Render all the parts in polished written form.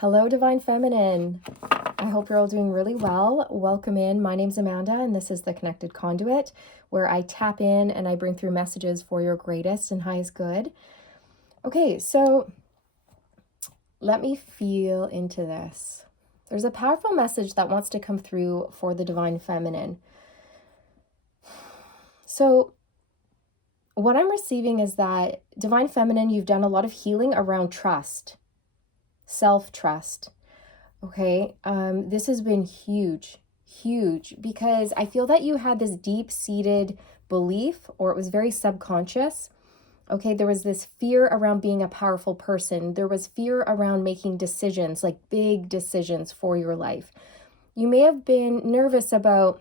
Hello, Divine Feminine. I hope you're all doing really well. Welcome in. My name's Amanda, and this is the Connected Conduit, where I tap in and I bring through messages for your greatest and highest good. Okay, so let me feel into this. There's a powerful message that wants to come through for the Divine Feminine. So what I'm receiving is that, Divine Feminine, you've done a lot of healing around trust, self-trust. Okay, this has been huge, because I feel that you had this deep-seated belief, or it was very subconscious. Okay, there was this fear around being a powerful person. There was fear around making decisions, like big decisions for your life. You may have been nervous about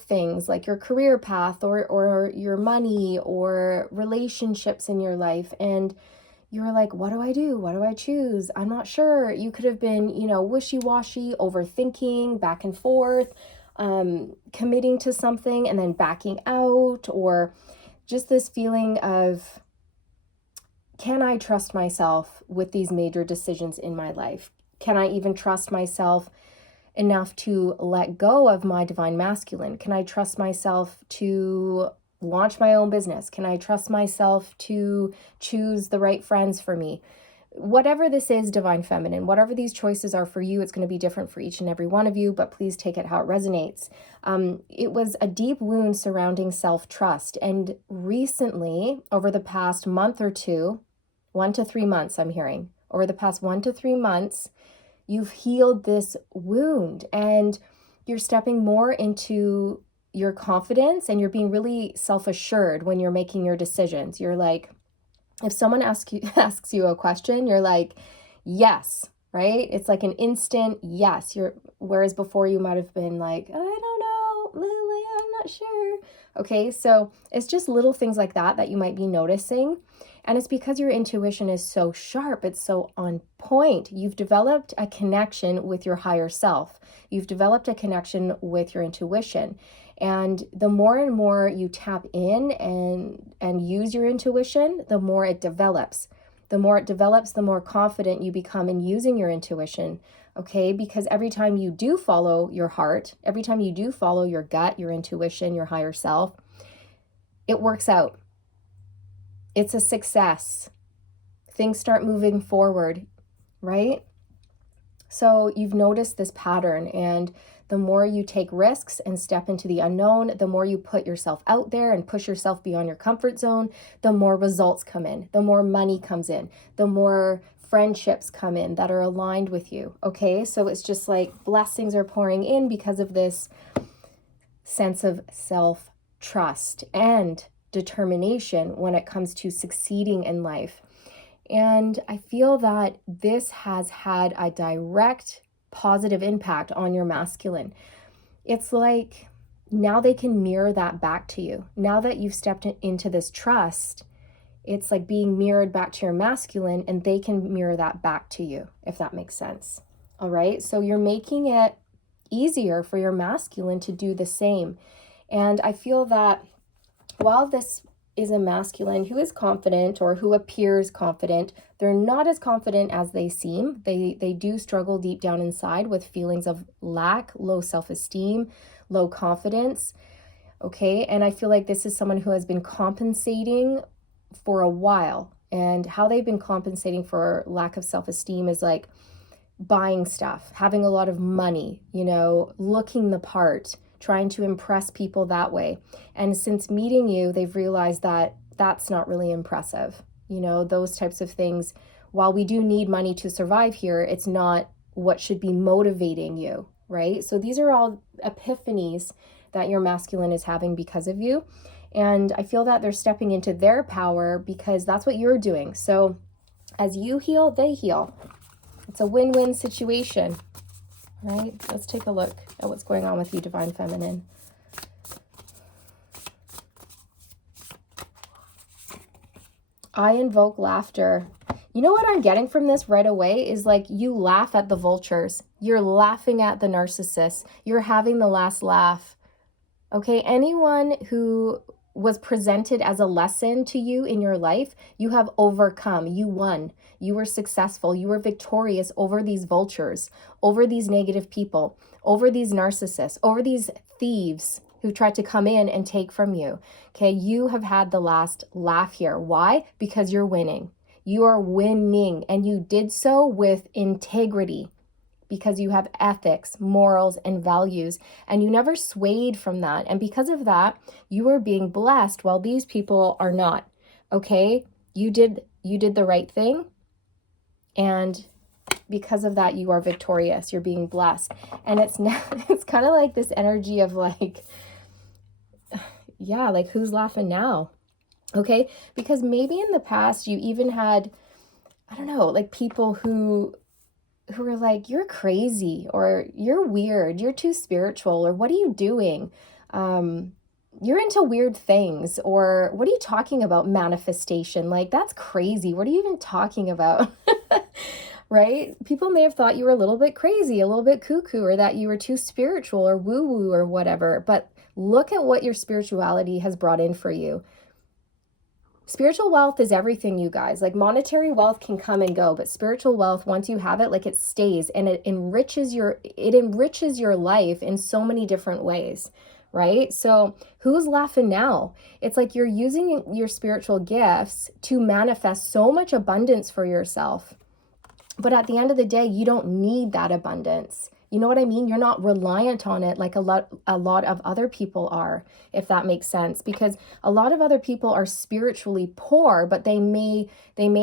things like your career path or your money or relationships in your life. And you were like, what do I do? What do I choose? I'm not sure. You could have been, wishy-washy, overthinking, back and forth, committing to something and then backing out, or just this feeling of, can I trust myself with these major decisions in my life? Can I even trust myself enough to let go of my divine masculine? Can I trust myself to launch my own business? Can I trust myself to choose the right friends for me? Whatever this is, Divine Feminine, whatever these choices are for you, it's going to be different for each and every one of you, but please take it how it resonates. It was a deep wound surrounding self-trust. And recently, over the past month or two, 1 to 3 months, I'm hearing, over the past 1 to 3 months, you've healed this wound and you're stepping more into your confidence, and you're being really self-assured when you're making your decisions. You're like, if someone asks you a question, you're like, yes, right? It's like an instant yes. Whereas before you might have been like, I don't know, Lily, I'm not sure. Okay, so it's just little things like that you might be noticing. And it's because your intuition is so sharp, it's so on point. You've developed a connection with your higher self. You've developed a connection with your intuition. And the more and more you tap in and use your intuition, the more it develops. The more it develops, the more confident you become in using your intuition, okay? Because every time you do follow your heart, every time you do follow your gut, your intuition, your higher self, it works out. It's a success. Things start moving forward, right? So you've noticed this pattern, and the more you take risks and step into the unknown, the more you put yourself out there and push yourself beyond your comfort zone, the more results come in, the more money comes in, the more friendships come in that are aligned with you, okay? So it's just like blessings are pouring in because of this sense of self-trust and determination when it comes to succeeding in life. And I feel that this has had a direct positive impact on your masculine. It's like now they can mirror that back to you. Now that you've stepped into this trust, it's like being mirrored back to your masculine, and they can mirror that back to you, if that makes sense. All right, so you're making it easier for your masculine to do the same. And I feel that while this is a masculine who is confident, or who appears confident, they're not as confident as they seem. They do struggle deep down inside with feelings of lack, low self-esteem, low confidence. Okay, and I feel like this is someone who has been compensating for a while. And how they've been compensating for lack of self-esteem is like buying stuff, having a lot of money, looking the part, trying to impress people that way. And since meeting you, they've realized that that's not really impressive. Those types of things, while we do need money to survive here, it's not what should be motivating you, right? So these are all epiphanies that your masculine is having because of you. And I feel that they're stepping into their power because that's what you're doing. So as you heal, they heal. It's a win-win situation. Right? Let's take a look at what's going on with you, Divine Feminine. I invoke laughter. You know what I'm getting from this right away is like you laugh at the vultures. You're laughing at the narcissists. You're having the last laugh. Okay, anyone who was presented as a lesson to you in your life, you have overcome. You won. You were successful. You were victorious over these vultures, over these negative people, over these narcissists, over these thieves who tried to come in and take from you. Okay, you have had the last laugh here. Why? Because you're winning. You are winning, and you did so with integrity, because you have ethics, morals, and values, and you never swayed from that. And because of that, you are being blessed while these people are not. Okay? You did the right thing, and because of that, you are victorious. You're being blessed. And it's kind of like this energy of like, yeah, like who's laughing now? Okay? Because maybe in the past you even had, I don't know, like people who are like, you're crazy, or you're weird, you're too spiritual, or what are you doing? You're into weird things, or what are you talking about, manifestation? Like, that's crazy. What are you even talking about? Right? People may have thought you were a little bit crazy, a little bit cuckoo, or that you were too spiritual or woo-woo or whatever. But look at what your spirituality has brought in for you. Spiritual wealth is everything, you guys. Like, monetary wealth can come and go, but spiritual wealth, once you have it, like, it stays, and it enriches your life in so many different ways, right? So who's laughing now? It's like you're using your spiritual gifts to manifest so much abundance for yourself. But at the end of the day, you don't need that abundance. You know what I mean? You're not reliant on it like a lot of other people are, if that makes sense. Because a lot of other people are spiritually poor, but they may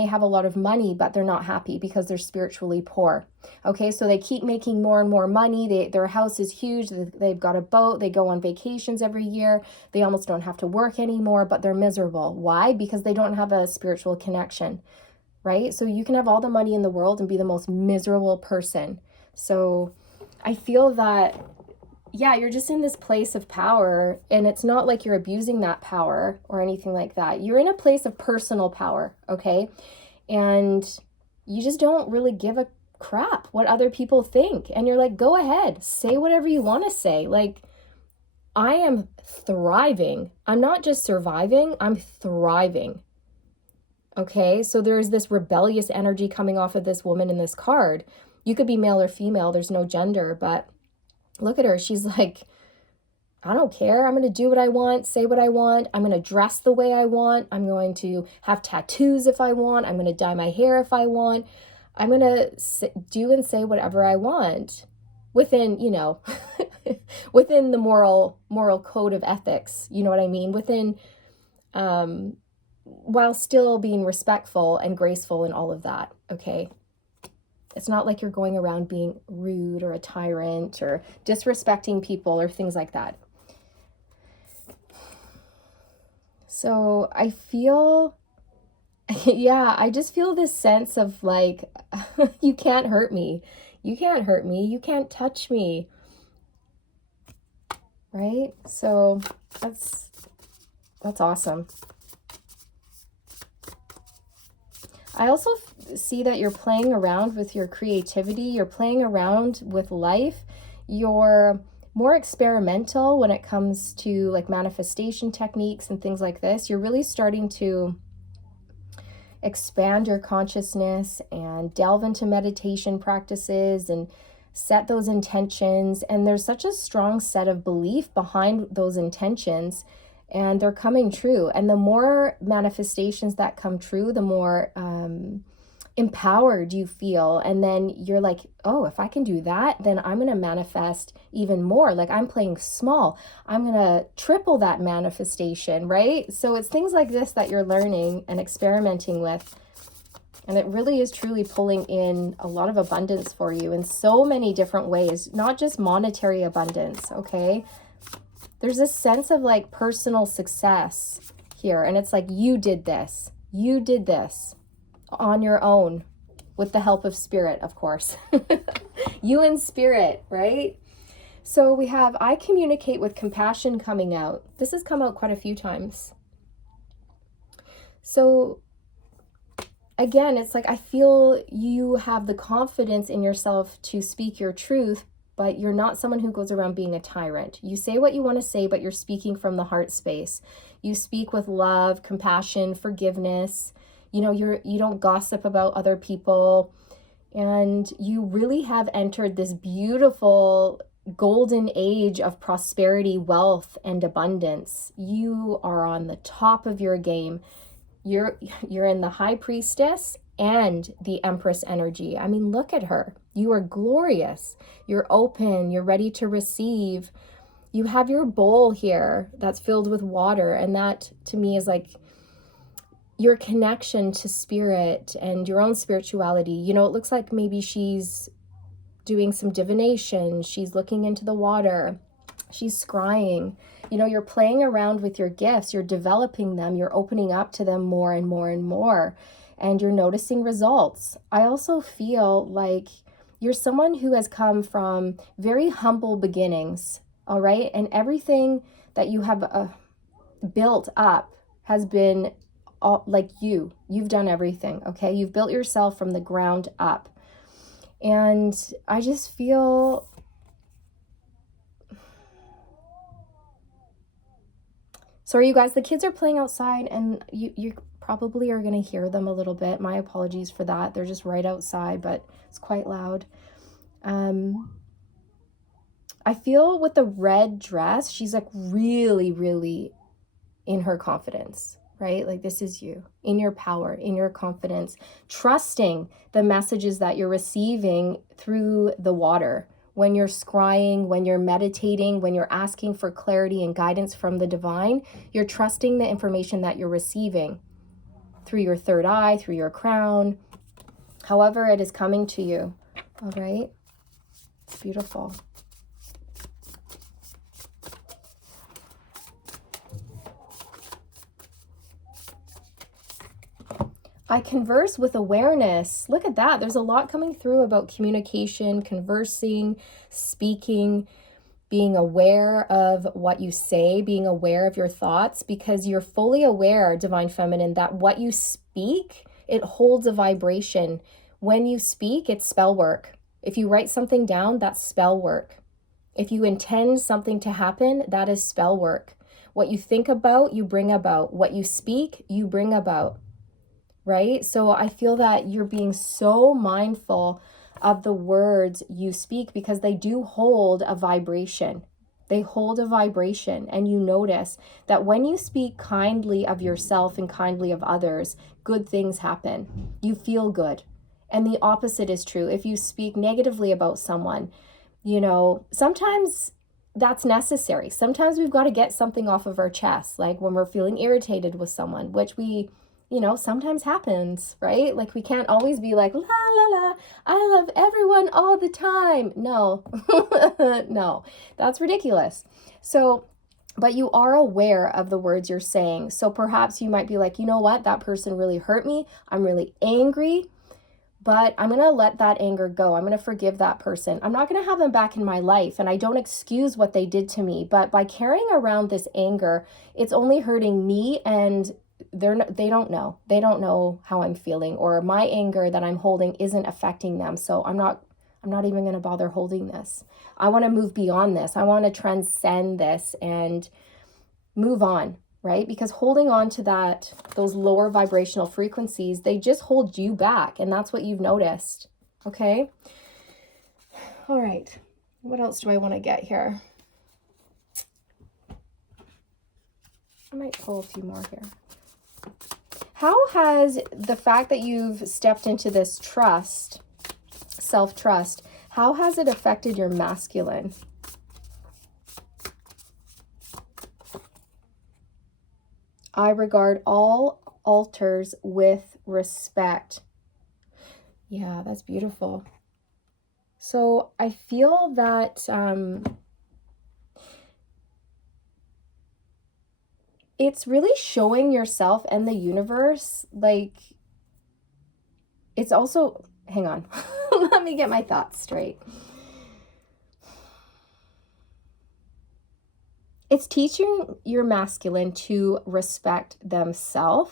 have a lot of money, but they're not happy because they're spiritually poor. Okay, so they keep making more and more money. Their house is huge. They've got a boat. They go on vacations every year. They almost don't have to work anymore, but they're miserable. Why? Because they don't have a spiritual connection, right? So you can have all the money in the world and be the most miserable person. So I feel that, yeah, you're just in this place of power, and it's not like you're abusing that power or anything like that. You're in a place of personal power, okay? And you just don't really give a crap what other people think. And you're like, go ahead, say whatever you want to say. Like, I am thriving. I'm not just surviving, I'm thriving. Okay, so there's this rebellious energy coming off of this woman in this card. You could be male or female, there's no gender, but look at her. She's like, I don't care. I'm going to do what I want, say what I want. I'm going to dress the way I want. I'm going to have tattoos if I want. I'm going to dye my hair if I want. I'm going to do and say whatever I want within, within the moral code of ethics. You know what I mean? Within, while still being respectful and graceful and all of that. Okay. It's not like you're going around being rude or a tyrant or disrespecting people or things like that. So I feel, yeah, I just feel this sense of like, you can't hurt me. You can't hurt me. You can't touch me. Right? So that's awesome. I also see that you're playing around with your creativity. You're playing around with life. You're more experimental when it comes to like manifestation techniques and things like this. You're really starting to expand your consciousness and delve into meditation practices and set those intentions. And there's such a strong set of belief behind those intentions, and they're coming true. And the more manifestations that come true, the more empowered you feel. And then you're like, oh, if I can do that, then I'm going to manifest even more. Like, I'm playing small. I'm going to triple that manifestation, right? So it's things like this that you're learning and experimenting with. And it really is truly pulling in a lot of abundance for you in so many different ways, not just monetary abundance, okay? There's this sense of like personal success here. And it's like, you did this on your own with the help of spirit, of course. You and spirit, right? So we have, I communicate with compassion coming out. This has come out quite a few times. So again, it's like, I feel you have the confidence in yourself to speak your truth, but you're not someone who goes around being a tyrant. You say what you want to say, but you're speaking from the heart space. You speak with love, compassion, forgiveness. You know, you don't gossip about other people. And you really have entered this beautiful golden age of prosperity, wealth, and abundance. You are on the top of your game. You're in the high priestess and the empress energy. I mean, look at her. You are glorious. You're open. You're ready to receive. You have your bowl here that's filled with water. And that to me is like your connection to spirit and your own spirituality. You know, it looks like maybe she's doing some divination. She's looking into the water. She's scrying. You know, you're playing around with your gifts. You're developing them. You're opening up to them more and more and more. And you're noticing results. I also feel like you're someone who has come from very humble beginnings, all right? And everything that you have built up has been all, like you've done everything, okay? You've built yourself from the ground up. And I just feel sorry, you guys, the kids are playing outside and you probably are going to hear them a little bit. My apologies for that. They're just right outside, but it's quite loud. I feel with the red dress, she's like really, really in her confidence, right? Like this is you, in your power, in your confidence, trusting the messages that you're receiving through the water. When you're scrying, when you're meditating, when you're asking for clarity and guidance from the divine, you're trusting the information that you're receiving through your third eye, through your crown, however it is coming to you, all right? It's beautiful. I converse with awareness. Look at that. There's a lot coming through about communication, conversing, speaking, being aware of what you say, being aware of your thoughts, because you're fully aware, Divine Feminine, that what you speak, it holds a vibration. When you speak, it's spell work. If you write something down, that's spell work. If you intend something to happen, that is spell work. What you think about, you bring about. What you speak, you bring about. Right? So I feel that you're being so mindful of the words you speak because they do hold a vibration. They hold a vibration, and you notice that when you speak kindly of yourself and kindly of others, good things happen. You feel good. And the opposite is true. If you speak negatively about someone, you know, sometimes that's necessary. Sometimes we've got to get something off of our chest, like when we're feeling irritated with someone, which we sometimes happens, right? Like we can't always be like, la, la, la, I love everyone all the time. No, no, that's ridiculous. So, but you are aware of the words you're saying. So perhaps you might be like, you know what? That person really hurt me. I'm really angry, but I'm going to let that anger go. I'm going to forgive that person. I'm not going to have them back in my life. And I don't excuse what they did to me. But by carrying around this anger, it's only hurting me, and they don't know how I'm feeling, or my anger that I'm holding isn't affecting them. So I'm not even going to bother holding this. I want to move beyond this. I want to transcend this and move on, right? Because holding on to those lower vibrational frequencies, they just hold you back. And that's what you've noticed. Okay. All right. What else do I want to get here? I might pull a few more here. How has the fact that you've stepped into this trust, self-trust, how has it affected your masculine? I regard all altars with respect. Yeah, that's beautiful. So I feel that it's really showing yourself and the universe, like, it's also, hang on, let me get my thoughts straight. It's teaching your masculine to respect themselves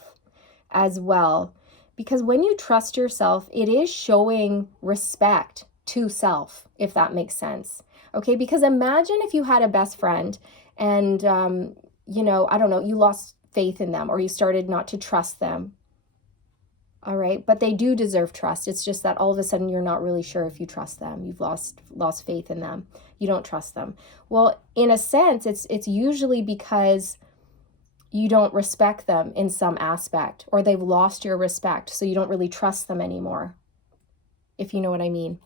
as well. Because when you trust yourself, it is showing respect to self, if that makes sense. Okay, because imagine if you had a best friend and, I don't know, you lost faith in them or you started not to trust them. All right, but they do deserve trust. It's just that all of a sudden you're not really sure if you trust them. You've lost faith in them. You don't trust them. Well, in a sense, it's usually because you don't respect them in some aspect, or they've lost your respect, so you don't really trust them anymore, if you know what I mean.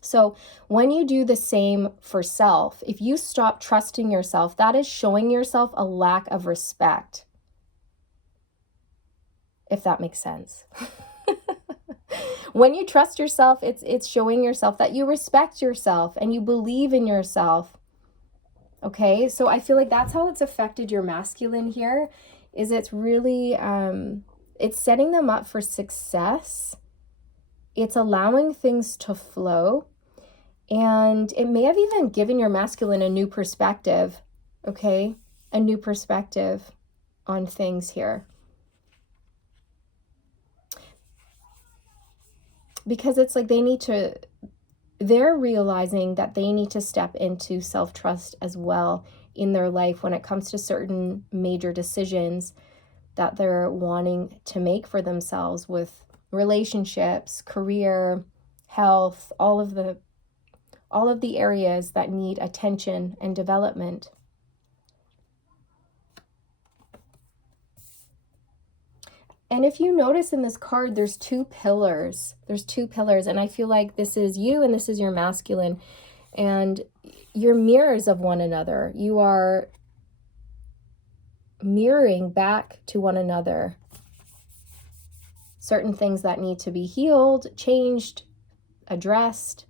So when you do the same for self, if you stop trusting yourself, that is showing yourself a lack of respect, if that makes sense. When you trust yourself, it's showing yourself that you respect yourself and you believe in yourself. Okay, so I feel like that's how it's affected your masculine here, is it's really, it's setting them up for success. It's allowing things to flow. And it may have even given your masculine a new perspective, okay? A new perspective on things here. Because it's like they're realizing that they need to step into self-trust as well in their life when it comes to certain major decisions that they're wanting to make for themselves with relationships, career, health, all of the areas that need attention and development. And if you notice in this card, there's two pillars. And I feel like this is you and this is your masculine. And you're mirrors of one another. You are mirroring back to one another certain things that need to be healed, changed, addressed.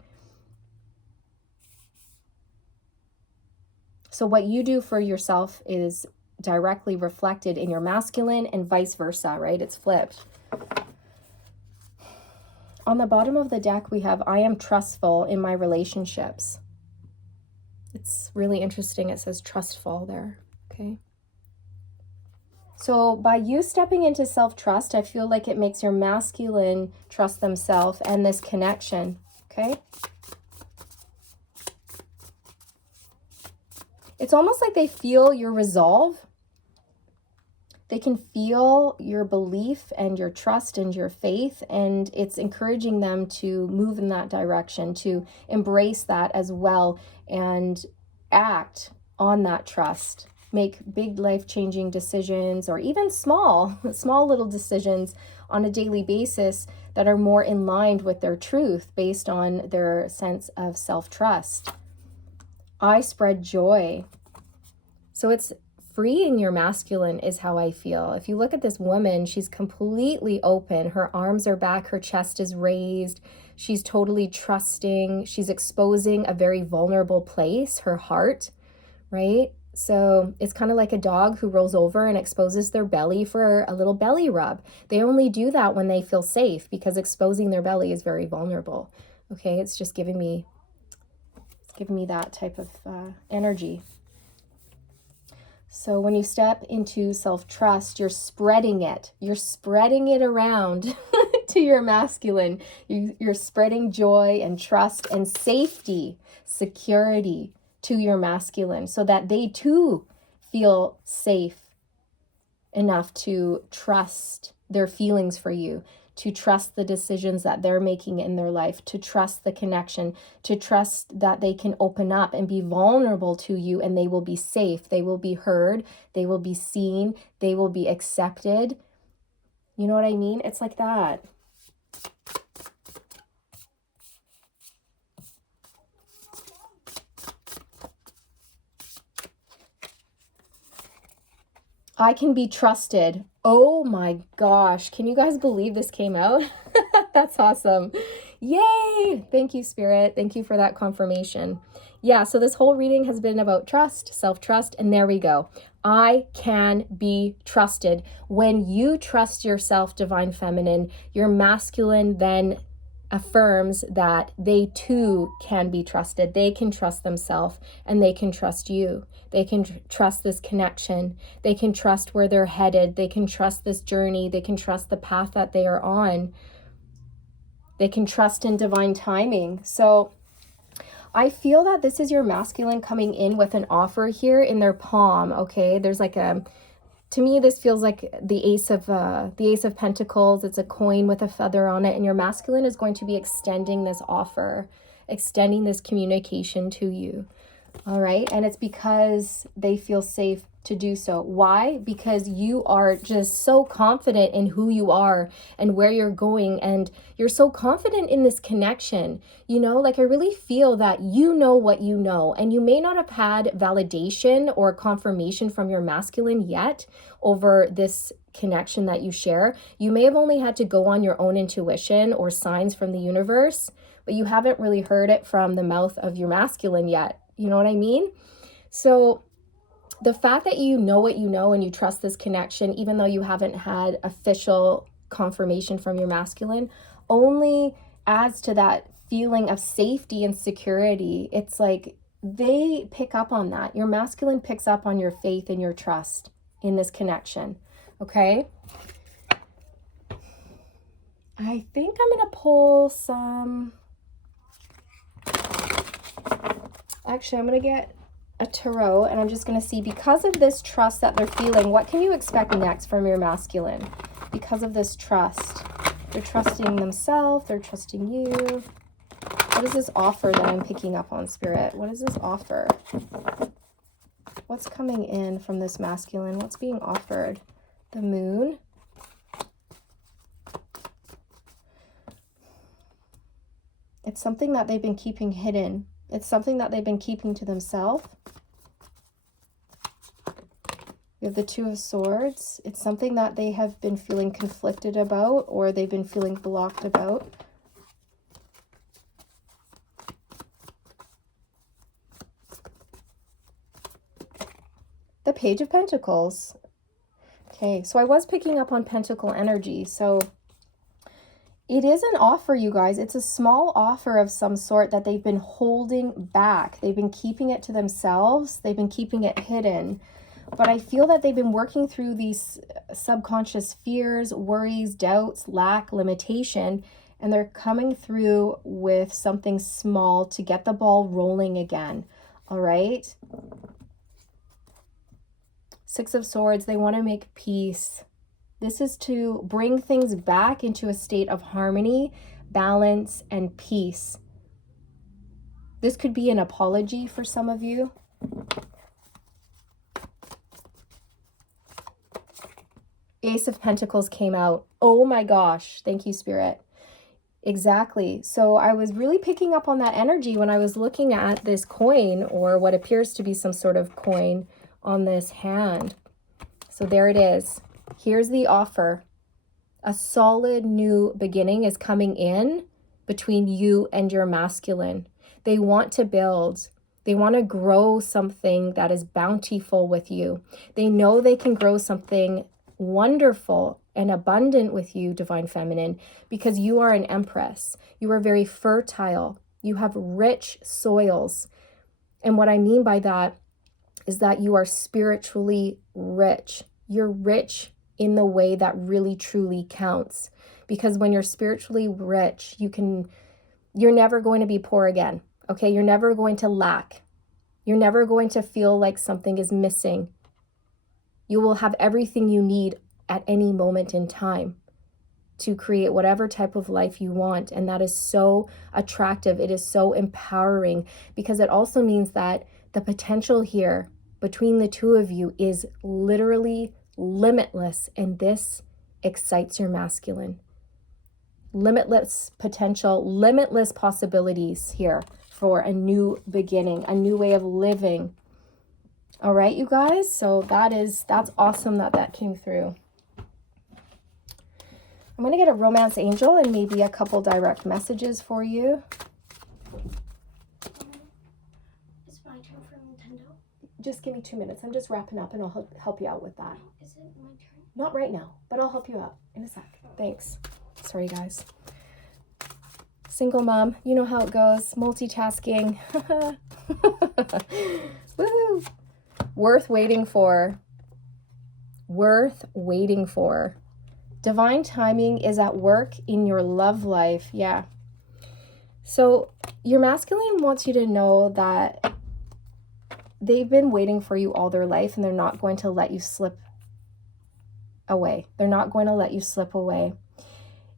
So what you do for yourself is directly reflected in your masculine and vice versa, right? It's flipped. On the bottom of the deck, we have, I am trustful in my relationships. It's really interesting. It says trustful there, okay? So by you stepping into self-trust, I feel like it makes your masculine trust themselves and this connection, okay? It's almost like they feel your resolve. They can feel your belief and your trust and your faith, and it's encouraging them to move in that direction, to embrace that as well and act on that trust. Make big life-changing decisions, or even small little decisions on a daily basis that are more in line with their truth based on their sense of self-trust. I spread joy. So it's freeing your masculine is how I feel. If you look at this woman, she's completely open. Her arms are back. Her chest is raised. She's totally trusting. She's exposing a very vulnerable place, her heart, right? So it's kind of like a dog who rolls over and exposes their belly for a little belly rub. They only do that when they feel safe, because exposing their belly is very vulnerable. Okay, it's just giving me that type of energy. So when you step into self-trust, you're spreading it. You're spreading it around to your masculine. You're spreading joy and trust and safety, security to your masculine, so that they too feel safe enough to trust their feelings for you, to trust the decisions that they're making in their life, to trust the connection, to trust that they can open up and be vulnerable to you, and they will be safe, they will be heard, they will be seen, they will be accepted. You know what I mean? It's like that. I can be trusted. Oh my gosh. Can you guys believe this came out? That's awesome. Yay. Thank you, Spirit. Thank you for that confirmation. Yeah, so this whole reading has been about trust, self-trust, and there we go. I can be trusted. When you trust yourself, Divine Feminine, your masculine then affirms that they too can be trusted. They can trust themselves and they can trust you. They can trust this connection. They can trust where they're headed. They can trust this journey. They can trust the path that they are on. They can trust in divine timing. So I feel that this is your masculine coming in with an offer here in their palm, okay? There's like a, to me, this feels like the Ace of Pentacles. It's a coin with a feather on it, and your masculine is going to be extending this offer, extending this communication to you. All right. And it's because they feel safe to do so. Why? Because you are just so confident in who you are and where you're going. And you're so confident in this connection. You know, like I really feel that you know what you know. And you may not have had validation or confirmation from your masculine yet over this connection that you share. You may have only had to go on your own intuition or signs from the universe, but you haven't really heard it from the mouth of your masculine yet. You know what I mean? So the fact that you know what you know and you trust this connection, even though you haven't had official confirmation from your masculine, only adds to that feeling of safety and security. It's like they pick up on that. Your masculine picks up on your faith and your trust in this connection. Okay? I think I'm going to pull some... Actually, I'm going to get a tarot, and I'm just going to see, because of this trust that they're feeling, what can you expect next from your masculine? Because of this trust. They're trusting themselves. They're trusting you. What is this offer that I'm picking up on, Spirit? What is this offer? What's coming in from this masculine? What's being offered? The Moon. It's something that they've been keeping hidden. It's something that they've been keeping to themselves. We have the Two of Swords. It's something that they have been feeling conflicted about, or they've been feeling blocked about. The Page of Pentacles. Okay, so I was picking up on Pentacle energy. So it is an offer, you guys. It's a small offer of some sort that they've been holding back. They've been keeping it to themselves. They've been keeping it hidden. But I feel that they've been working through these subconscious fears, worries, doubts, lack, limitation, and they're coming through with something small to get the ball rolling again. All right? Six of Swords, they want to make peace. This is to bring things back into a state of harmony, balance, and peace. This could be an apology for some of you. Ace of Pentacles came out. Oh my gosh. Thank you, Spirit. Exactly. So I was really picking up on that energy when I was looking at this coin, or what appears to be some sort of coin on this hand. So there it is. Here's the offer. A solid new beginning is coming in between you and your masculine. They want to build. They want to grow something that is bountiful with you. They know they can grow something wonderful and abundant with you, Divine Feminine, because you are an Empress. You are very fertile. You have rich soils. And what I mean by that is that you are spiritually rich. You're rich in the way that really truly counts. Because when you're spiritually rich, you're never going to be poor again. Okay? You're never going to lack. You're never going to feel like something is missing. You will have everything you need at any moment in time to create whatever type of life you want. And that is so attractive. It is so empowering, because it also means that the potential here between the two of you is literally limitless. And this excites your masculine. Limitless potential, limitless possibilities here for a new beginning, a new way of living. All right, you guys. So that's awesome that came through. I'm going to get a romance angel and maybe a couple direct messages for you. It's my turn for Nintendo. Just give me 2 minutes. I'm just wrapping up and I'll help you out with that. Is it my turn? Not right now, but I'll help you out in a sec. Thanks. Sorry, guys. Single mom, you know how it goes. Multitasking. Woohoo! Worth waiting for. Worth waiting for. Divine timing is at work in your love life. Yeah. So your masculine wants you to know that they've been waiting for you all their life, and they're not going to let you slip away. They're not going to let you slip away.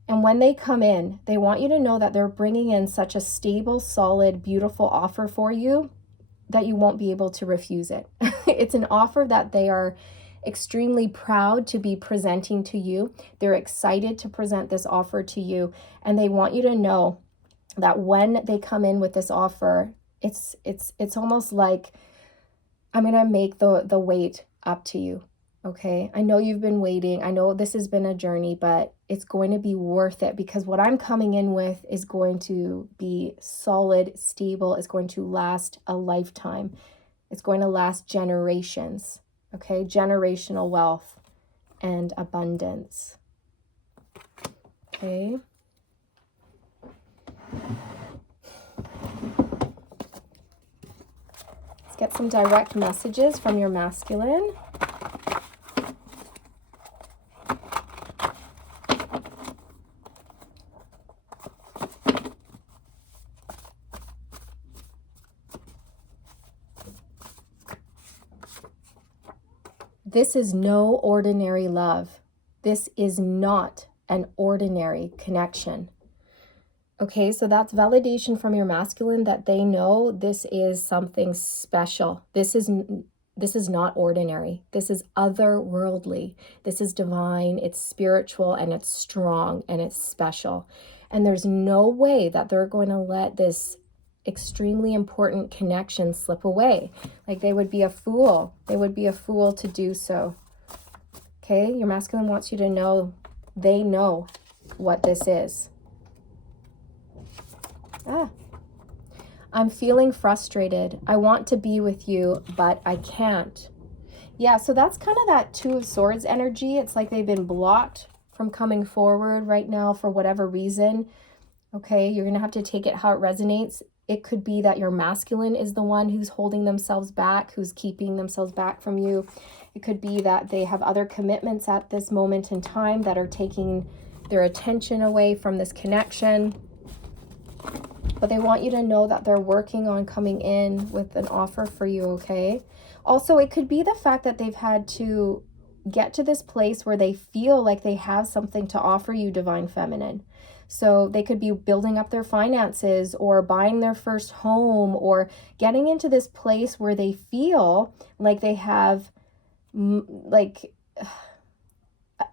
And when they come in, they want you to know that they're bringing in such a stable, solid, beautiful offer for you that you won't be able to refuse it. It's an offer that they are extremely proud to be presenting to you. They're excited to present this offer to you, and they want you to know that when they come in with this offer, it's almost like I'm going to make the wait up to you. Okay? I know you've been waiting. I know this has been a journey, but it's going to be worth it, because what I'm coming in with is going to be solid, stable. It's going to last a lifetime. It's going to last generations. Okay? Generational wealth and abundance. Okay? Let's get some direct messages from your masculine. This is no ordinary love. This is not an ordinary connection. Okay, so that's validation from your masculine that they know this is something special. This is not ordinary. This is otherworldly. This is divine, it's spiritual, and it's strong, and it's special. And there's no way that they're going to let this extremely important connection slip away. Like, they would be a fool. They would be a fool to do so. Okay, your masculine wants you to know they know what this is. I'm feeling frustrated. I want to be with you, but I can't. Yeah, so that's kind of that Two of Swords energy. It's like they've been blocked from coming forward right now for whatever reason. Okay, you're going to have to take it how it resonates. It could be that your masculine is the one who's holding themselves back, who's keeping themselves back from you. It could be that they have other commitments at this moment in time that are taking their attention away from this connection. But they want you to know that they're working on coming in with an offer for you, okay? Also, it could be the fact that they've had to get to this place where they feel like they have something to offer you, Divine Feminine. So they could be building up their finances, or buying their first home, or getting into this place where they feel like they have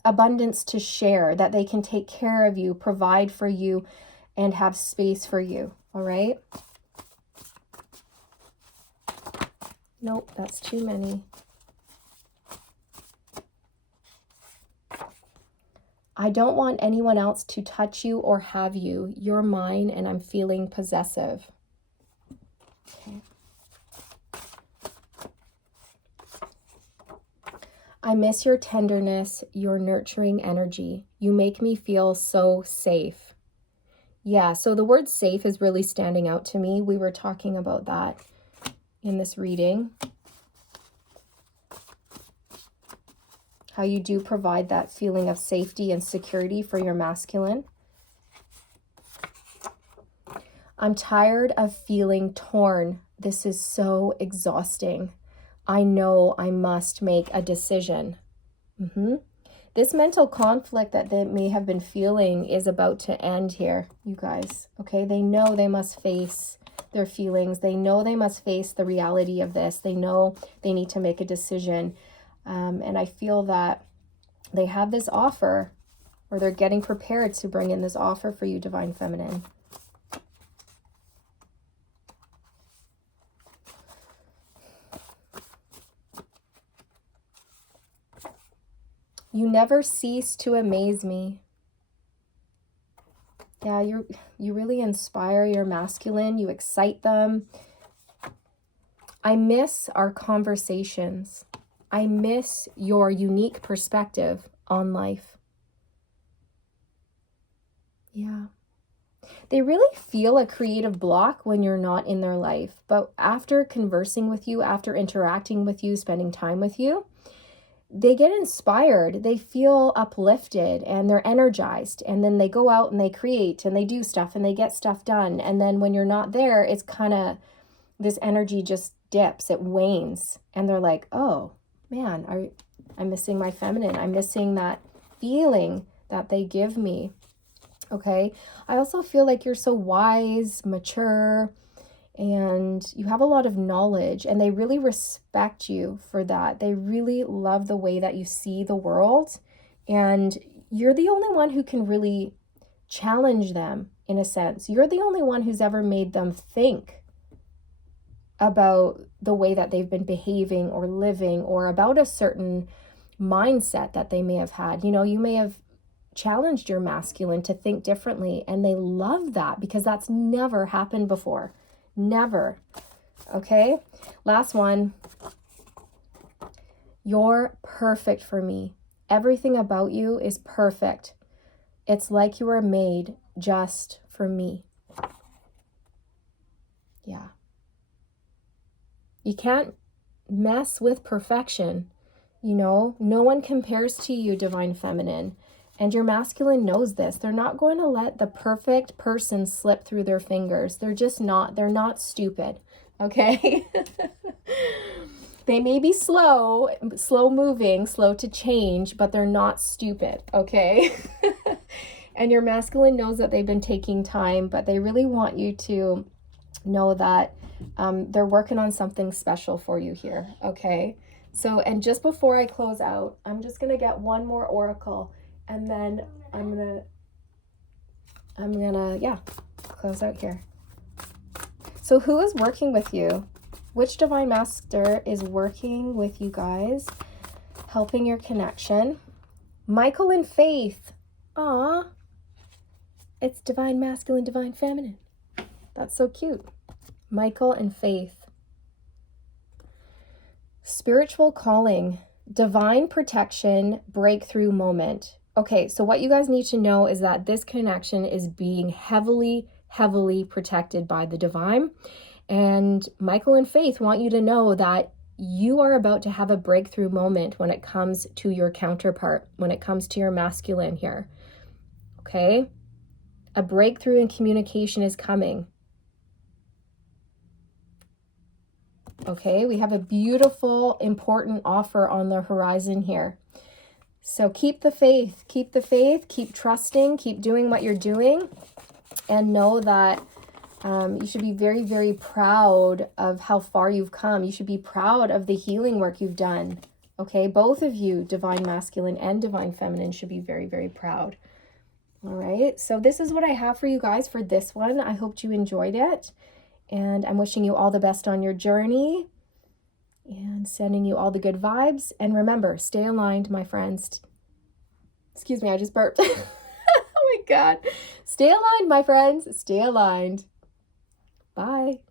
abundance to share, that they can take care of you, provide for you, and have space for you. All right? Nope, that's too many. I don't want anyone else to touch you or have you. You're mine, and I'm feeling possessive. Okay. I miss your tenderness, your nurturing energy. You make me feel so safe. Yeah, so the word safe is really standing out to me. We were talking about that in this reading. How you do provide that feeling of safety and security for your masculine. I'm tired of feeling torn. This is so exhausting. I know I must make a decision. This mental conflict that they may have been feeling is about to end here, you guys. Okay, they know they must face their feelings. They know they must face the reality of this. They know they need to make a decision. And I feel that they have this offer, or they're getting prepared to bring in this offer for you, Divine Feminine. You never cease to amaze me. Yeah, you really inspire your masculine. You excite them. I miss our conversations. I miss your unique perspective on life. Yeah. They really feel a creative block when you're not in their life. But after conversing with you, after interacting with you, spending time with you, they get inspired, they feel uplifted, and they're energized. And then they go out and they create and they do stuff and they get stuff done. And then when you're not there, it's kind of, this energy just dips, it wanes. And they're like, oh man, I'm missing my feminine. I'm missing that feeling that they give me. Okay. I also feel like you're so wise, mature, and you have a lot of knowledge, and they really respect you for that. They really love the way that you see the world, and you're the only one who can really challenge them in a sense. You're the only one who's ever made them think about the way that they've been behaving or living, or about a certain mindset that they may have had. You know, you may have challenged your masculine to think differently, and they love that because that's never happened before. Never. Okay, last one. You're perfect for me. Everything about you is perfect. It's like you were made just for me. Yeah. You can't mess with perfection. You know, no one compares to you, divine feminine. And your masculine knows this. They're not going to let the perfect person slip through their fingers. They're just not. They're not stupid. Okay? They may be slow moving, slow to change, but they're not stupid. Okay? And your masculine knows that they've been taking time, but they really want you to know that they're working on something special for you here. Okay? So, and just before I close out, I'm just going to get one more oracle. And then I'm gonna, yeah, close out here. So who is working with you? Which divine master is working with you guys, helping your connection? Michael and Faith. Aw, it's divine masculine, divine feminine. That's so cute. Michael and Faith. Spiritual calling, divine protection, breakthrough moment. Okay, so what you guys need to know is that this connection is being heavily, heavily protected by the divine. And Michael and Faith want you to know that you are about to have a breakthrough moment when it comes to your counterpart, when it comes to your masculine here. Okay? A breakthrough in communication is coming. Okay, we have a beautiful, important offer on the horizon here. So keep the faith, keep trusting, keep doing what you're doing, and know that you should be very, very proud of how far you've come. You should be proud of the healing work you've done. Okay, both of you, divine masculine and divine feminine, should be very, very proud. All right, so this is what I have for you guys for this one. I hope you enjoyed it, and I'm wishing you all the best on your journey and sending you all the good vibes. And remember, stay aligned, my friends. Excuse me, I just burped. Oh my God. Stay aligned, my friends. Stay aligned. Bye.